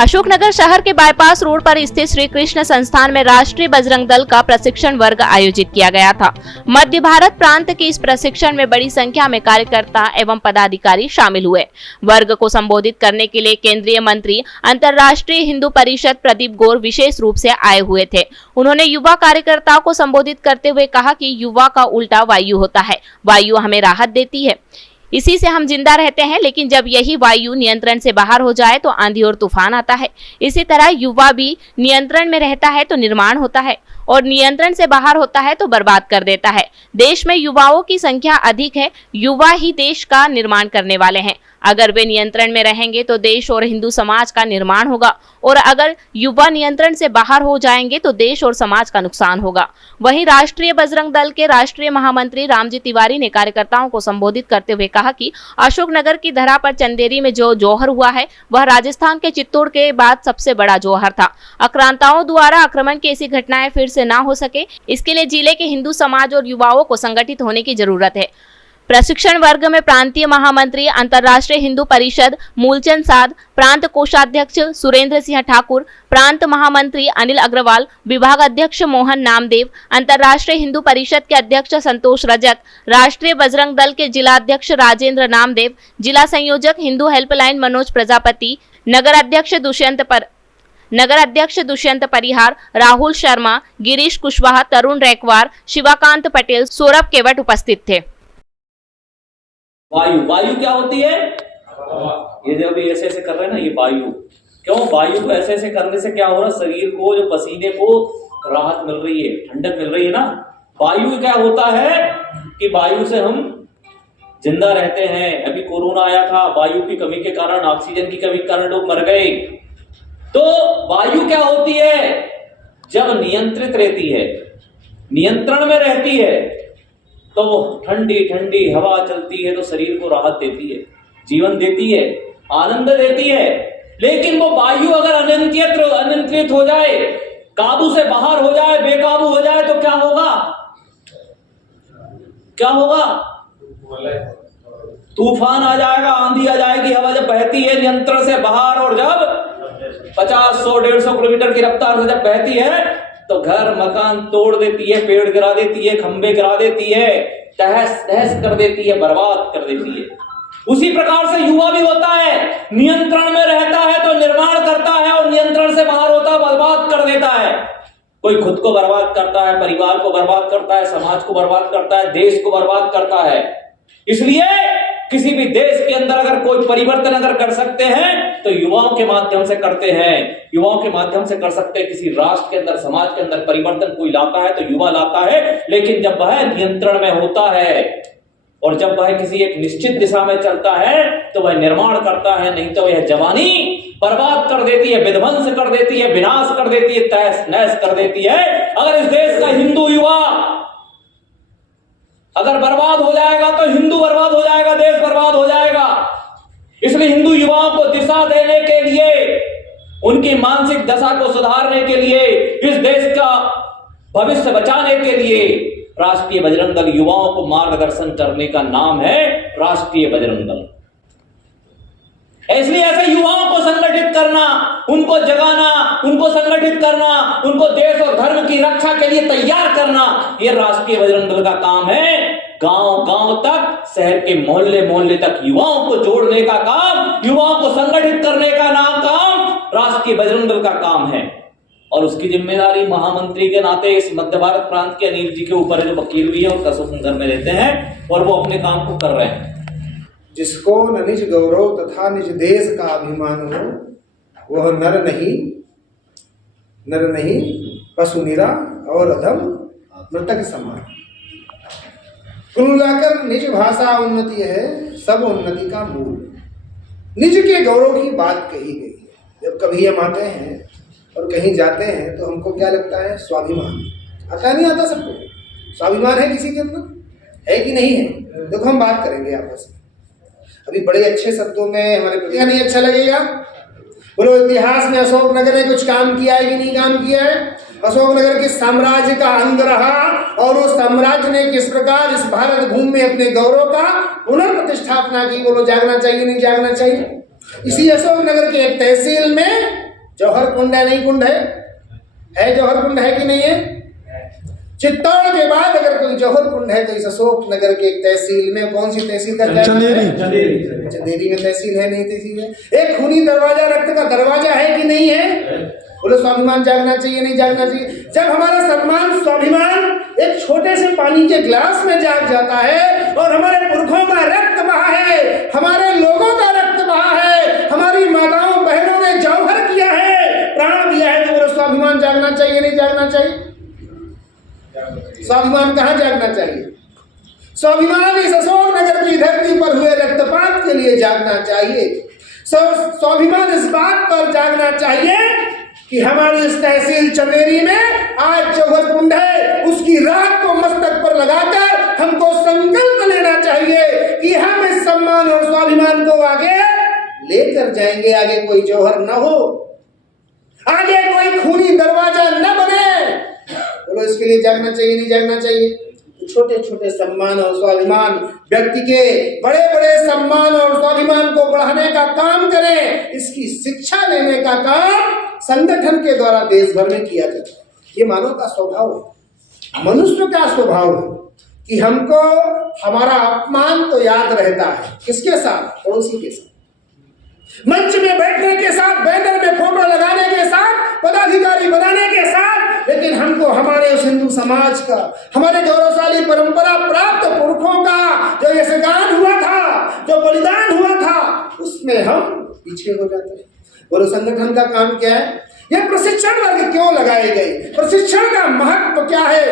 अशोकनगर शहर के bypass road पर स्थित श्री कृष्ण संस्थान में राष्ट्रीय बजरंग दल का प्रशिक्षण वर्ग आयोजित किया गया था। मध्य भारत प्रांत के इस प्रशिक्षण में बड़ी संख्या में कार्यकर्ता एवं पदाधिकारी शामिल हुए। वर्ग को संबोधित करने के लिए केंद्रीय मंत्री अंतर्राष्ट्रीय हिंदू परिषद प्रदीप गौर विशेष रूप से आए हुए थे। उन्होंने युवा कार्यकर्ताओं को संबोधित करते हुए कहा कि युवा का उल्टा वायु होता है। वायु हमें राहत देती है, इसी से हम जिंदा रहते हैं, लेकिन जब यही वायु नियंत्रण से बाहर हो जाए तो आंधी और तूफान आता है। इसी तरह युवा भी नियंत्रण में रहता है तो निर्माण होता है, और नियंत्रण से बाहर होता है तो बर्बाद कर देता है। देश में युवाओं की संख्या अधिक है, युवा ही देश का निर्माण करने वाले हैं। अगर वे नियंत्रण में रहेंगे तो देश और हिंदू समाज का निर्माण होगा, और अगर युवा नियंत्रण से बाहर हो जाएंगे तो देश और समाज का नुकसान होगा। वहीं राष्ट्रीय बजरंग दल के राष्ट्रीय महामंत्री रामजी तिवारी ने कार्यकर्ताओं को संबोधित करते हुए कहा कि अशोकनगर की धरा पर चंदेरी में जो जौहर हुआ है वह राजस्थान के चित्तौड़ के बाद सबसे बड़ा जौहर था। आक्रांताओं द्वारा आक्रमण की ऐसी घटनाएं फिर से ना हो सके, इसके लिए जिले के हिंदू समाज और युवाओं को संगठित होने की जरूरत है। प्रशिक्षण वर्ग में प्रांतीय महामंत्री अंतर्राष्ट्रीय हिंदू परिषद मूलचंद साध, प्रांत कोषाध्यक्ष सुरेंद्र सिंह ठाकुर, प्रांत महामंत्री अनिल अग्रवाल, विभाग अध्यक्ष मोहन नामदेव, अंतर्राष्ट्रीय हिंदू परिषद के अध्यक्ष संतोष रजक, राष्ट्रीय बजरंग दल के जिला अध्यक्ष राजेंद्र नामदेव, जिला संयोजक हिंदू हेल्पलाइन मनोज प्रजापति, नगर अध्यक्ष दुष्यंत परिहार, राहुल शर्मा, गिरीश कुशवाहा, तरुण रैकवार, शिवाकांत पटेल, सौरभ केवट उपस्थित थे। वायु क्या होती है? ये जब ऐसे ऐसे कर रहे हैं ना, ये वायु क्यों? वायु को ऐसे ऐसे करने से क्या हो रहा है? शरीर को, जो पसीने को राहत मिल रही है, ठंडक मिल रही है ना। वायु क्या होता है कि वायु से हम जिंदा रहते हैं। अभी कोरोना आया था, वायु की कमी के कारण, ऑक्सीजन की कमी के कारण लोग मर गए। तो वायु क्या होती है? जब नियंत्रित रहती है, नियंत्रण में रहती है, तो वो ठंडी ठंडी हवा चलती है तो शरीर को राहत देती है, जीवन देती है, आनंद देती है। लेकिन वो वायु अगर अनियंत्रित हो जाए, काबू से बाहर हो जाए, बेकाबू हो जाए तो क्या होगा? क्या होगा? तूफान आ जाएगा, आंधी आ जाएगी। हवा जब बहती है नियंत्रण से बाहर, और जब 50, 100, 150 किलोमीटर की रफ्तार से जब बहती है तो घर मकान तोड़ देती है, पेड़ गिरा देती है, खंबे गिरा देती है, तहस नहस कर देती है, बर्बाद कर देती है। उसी प्रकार से युवा भी होता है, नियंत्रण में रहता है तो निर्माण करता है, और नियंत्रण से बाहर होता है बर्बाद कर देता है। कोई खुद को बर्बाद करता है, परिवार को बर्बाद करता है, समाज को बर्बाद करता है, देश को बर्बाद करता है। इसलिए किसी भी देश के अंदर अगर कोई परिवर्तन अगर कर सकते हैं तो युवाओं के माध्यम से करते हैं, युवाओं के माध्यम से कर सकते हैं। किसी राष्ट्र के अंदर, समाज के अंदर परिवर्तन कोई लाता है तो युवा लाता है, लेकिन जब वह नियंत्रण में होता है और जब वह किसी एक निश्चित दिशा में चलता है तो वह निर्माण करता है। नहीं तो यह जवानी बर्बाद कर देती है, विध्वंस कर देती है, विनाश कर देती है, तहस नहस कर देती है। अगर इस देश का हिंदू युवा अगर बर्बाद हो जाएगा तो हिंदू बर्बाद हो जाएगा, देश बर्बाद हो जाएगा। इसलिए हिंदू युवाओं को दिशा देने के लिए, उनकी मानसिक दशा को सुधारने के लिए, इस देश का भविष्य बचाने के लिए राष्ट्रीय बजरंग दल युवाओं को मार्गदर्शन करने का नाम है राष्ट्रीय बजरंग दल। इसलिए ऐसे युवाओं को संगठित करना, उनको जगाना, उनको संगठित करना, उनको देश और धर्म की रक्षा के लिए तैयार करना, यह राष्ट्रीय बजरंग दल का काम है। गांव गांव तक, शहर के मोहल्ले मोहल्ले तक युवाओं को जोड़ने का काम, युवाओं को संगठित करने का काम राष्ट्रीय बजरंग दल का काम है। और उसकी जिम्मेदारी महामंत्री के नाते इस मध्य भारत प्रांत के अनिल जी के ऊपर, जो वकील भी है और अशोकनगर में रहते हैं, और वो अपने काम को कर रहे हैं। जिसको न निज गौरव तथा निज देश का अभिमान हो, वह नर नहीं पशु निरा और अधम मृतक समान। कुल मिलाकर निज भाषा उन्नति है सब उन्नति का मूल। निज के गौरव की बात कही गई है। जब कभी हम आते हैं और कहीं जाते हैं तो हमको क्या लगता है? स्वाभिमान आता नहीं आता सबको? स्वाभिमान है किसी के अंदर? है कि नहीं है? देखो हम बात करेंगे आपस में अभी बड़े अच्छे शब्दों में, हमारे प्रति नहीं अच्छा लगेगा। बोलो, इतिहास में अशोकनगर ने कुछ काम किया है कि नहीं काम किया है? अशोकनगर के साम्राज्य का अंग रहा, और उस साम्राज्य ने किस प्रकार इस भारत भूमि में अपने गौरव का पुनर्प्रतिष्ठापना की। बोलो, जागना चाहिए नहीं जागना चाहिए? इसी अशोकनगर के एक तहसील में जौहर कुंड है, नहीं कुंड है जौहर कुंड है कि नहीं है? चित्तौड़ के बाद अगर कोई जौहर कुंड है तो इस अशोक नगर के एक तहसील में, कौन सी तहसील का? चंदेरी में तहसील है, नहीं तहसील है। एक खूनी दरवाजा, रक्त का दरवाजा है कि नहीं है? बोलो स्वाभिमान जागना चाहिए, नहीं जागना चाहिए? जब हमारा सम्मान, स्वाभिमान एक छोटे से पानी के गिलास में जाग जाता है और हमारे पुरखों का रक्त बहा है, हमारे लोगों का रक्त बहा है, हमारी माताओं बहनों ने जौहर किया है, प्राण दिया है, तो बोलो स्वाभिमान जागना चाहिए, नहीं जागना चाहिए? स्वाभिमान कहाँ जागना चाहिए? स्वाभिमान इस अशोक नगर की धरती पर हुए रक्तपात के लिए जागना चाहिए। स्वाभिमान इस बात पर जागना चाहिए कि हमारी इस तहसील चंदेरी में आज जौहर कुंड है, उसकी राख को मस्तक पर लगाकर हमको संकल्प लेना चाहिए कि हम इस सम्मान और स्वाभिमान को आगे लेकर जाएंगे। आगे कोई जौहर न हो, आगे कोई खूनी दरवाजा न बने। बोलो इसके लिए जागना चाहिए, नहीं जागना चाहिए? छोटे छोटे सम्मान और स्वाभिमान व्यक्ति के बड़े बड़े सम्मान और स्वाभिमान को बढ़ाने का काम करें, इसकी शिक्षा लेने का काम संगठन के द्वारा देश भर में किया जाता है। ये मानव का स्वभाव है, मनुष्य का स्वभाव है कि हमको हमारा अपमान तो याद रहता है, किसके साथ? पड़ोसी के साथ। मंच में बैठने के साथ, बैनर में फोटो लगाने के साथ, पदाधिकारी बनाने के साथ, लेकिन हमको हमारे उस हिंदू समाज का, हमारे गौरवशाली परंपरा प्राप्त पुरखों का जो यशगान हुआ था, जो बलिदान हुआ था, उसमें हम पीछे हो जाते हैं। बोलो संगठन का काम क्या है? ये प्रशिक्षण वर्ग क्यों लगाए गए? प्रशिक्षण का महत्व क्या है?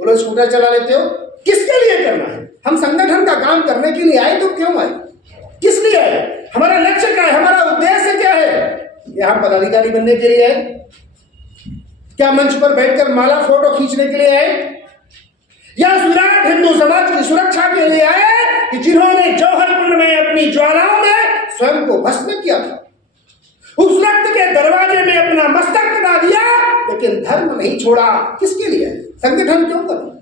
बोलो स्कूटर चला लेते हो, किसके लिए करना है? हम संगठन का काम करने के लिए आए तो क्यों आए? किस लिए आए? हमारा लक्ष्य क्या है? हमारा उद्देश्य क्या है? यहाँ पदाधिकारी बनने के लिए आए? क्या मंच पर बैठकर माला फोटो खींचने के लिए आए? या विराट हिंदू समाज की सुरक्षा के लिए आए कि जिन्होंने जौहर कुंड में अपनी ज्वालाओं में स्वयं को भस्म किया था, उस रक्त के दरवाजे में अपना मस्तक कटा दिया, लेकिन धर्म नहीं छोड़ा? किसके लिए? संगठन क्यों करना?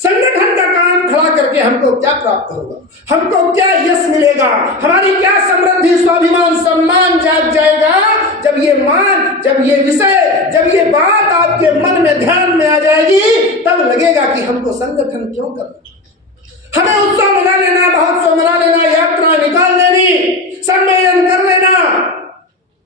संगठन का काम खड़ा करके हमको क्या प्राप्त होगा? हमको क्या यश मिलेगा? हमारी क्या समृद्धि, स्वाभिमान, सम्मान जाग जाएगा? जब ये मान, जब ये विषय, जब ये बात आपके मन में, ध्यान में आ जाएगी, तब लगेगा कि हमको संगठन क्यों करना। हमें उत्सव मना लेना, महोत्सव मना लेना, यात्रा निकाल लेनी, सम्मेलन कर लेना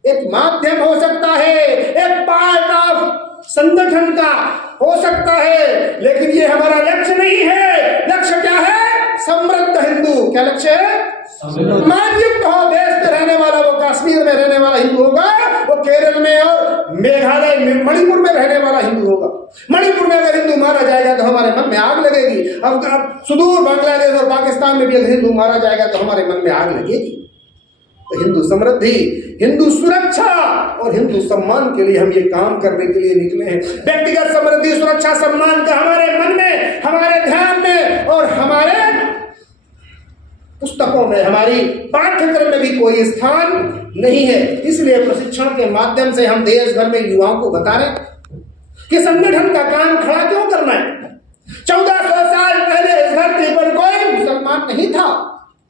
एक माध्यम हो सकता है, एक पार्ट ऑफ संगठन का हो सकता है, लेकिन ये हमारा लक्ष्य नहीं है। लक्ष्य क्या है? समृद्ध हिंदू। क्या लक्ष्य है? मानयुक्त हो। देश में रहने वाला, वो कश्मीर में रहने वाला हिंदू होगा, वो केरल में और मेघालय में, मणिपुर में रहने वाला हिंदू होगा। मणिपुर में अगर हिंदू मारा जाएगा तो हमारे मन में आग लगेगी। अब सुदूर बांग्लादेश और पाकिस्तान में भी अगर हिंदू मारा जाएगा तो हमारे मन में आग लगेगी। तो हिंदू समृद्धि, हिंदू सुरक्षा और हिंदू सम्मान के लिए हम ये काम करने के लिए निकले हैं। व्यक्तिगत समृद्धि, सुरक्षा, सम्मान का हमारे मन में, हमारे ध्यान में और हमारे पुस्तकों में, हमारी पाठ्यक्रम में भी कोई स्थान नहीं है। इसलिए प्रशिक्षण के माध्यम से हम देश भर में युवाओं को बता रहे कि संगठन का काम खड़ा क्यों करना है। 1400 साल पहले इस धरती पर कोई मुसलमान नहीं था।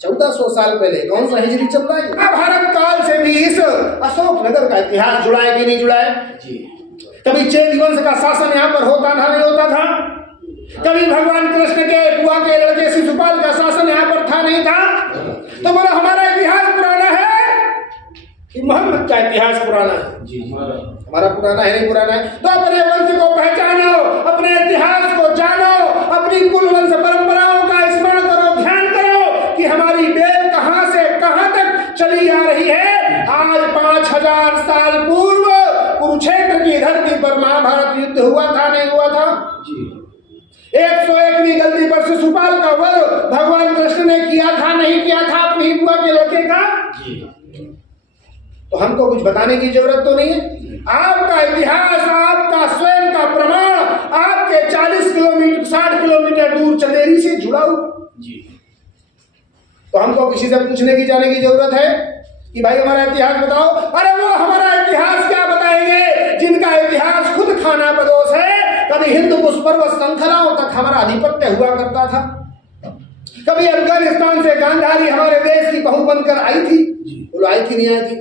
1400 साल पहले, कौन सा हिजरी चल रहा है? महाभारत काल से भी इस अशोक नगर का इतिहास जुड़ा है कि नहीं जुड़ा है? कभी चेद वंश का शासन यहाँ पर होता था, नहीं होता था? कभी भगवान कृष्ण के बुआ के लड़के शिशुपाल का शासन यहाँ पर था, नहीं था? तो बोला हमारा इतिहास पुराना है कि मोहम्मद का इतिहास पुराना है? हमारा पुराना है, नहीं पुराना है? तो अपने वंश को पहचानो, अपने इतिहास को जानो, अपनी कुल वंश परंपराओं का स्मरण करो, ध्यान करो कि हमारी बेल कहां से कहां तक चली आ रही है। आज 5000 साल पूर्व कुरुक्षेत्र की धरती पर महाभारत युद्ध हुआ था, नहीं हुआ था? 101वीं गलती पर शिशुपाल का वध भगवान कृष्ण ने किया था, नहीं किया था अपनी बुआ के लड़के का? तो हमको कुछ बताने की जरूरत तो नहीं है। आपका इतिहास, आपका स्वयं का प्रमाण आपके 40 किलोमीटर 60 किलोमीटर दूर चंदेरी से जुड़ा हुआ। तो हमको किसी से पूछने की जाने की जरूरत है कि भाई हमारा इतिहास बताओ? अरे वो हमारा इतिहास क्या बताएंगे जिनका इतिहास खुद खाना बदोश है। कभी हिंदू कुश पर्वत श्रृंखलाओं तक हमारा आधिपत्य हुआ करता था, कभी कभी अफगानिस्तान से गांधारी हमारे देश की बहू बनकर आई थी? बोलो आई थी, नहीं आई थी?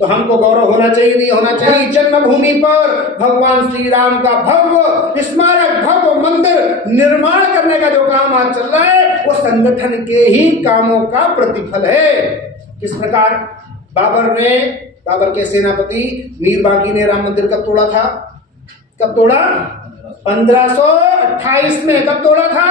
तो हमको गौरव होना चाहिए, नहीं होना चाहिए? जन्मभूमि पर भगवान श्री राम का भव्य स्मारक, भव्य मंदिर निर्माण करने का जो काम आज चल रहा है वो संगठन के ही कामों का प्रतिफल है। किस प्रकार बाबर के सेनापति मीर बाकी ने राम मंदिर कब तोड़ा था? कब तोड़ा? 1528 में। कब तोड़ा था?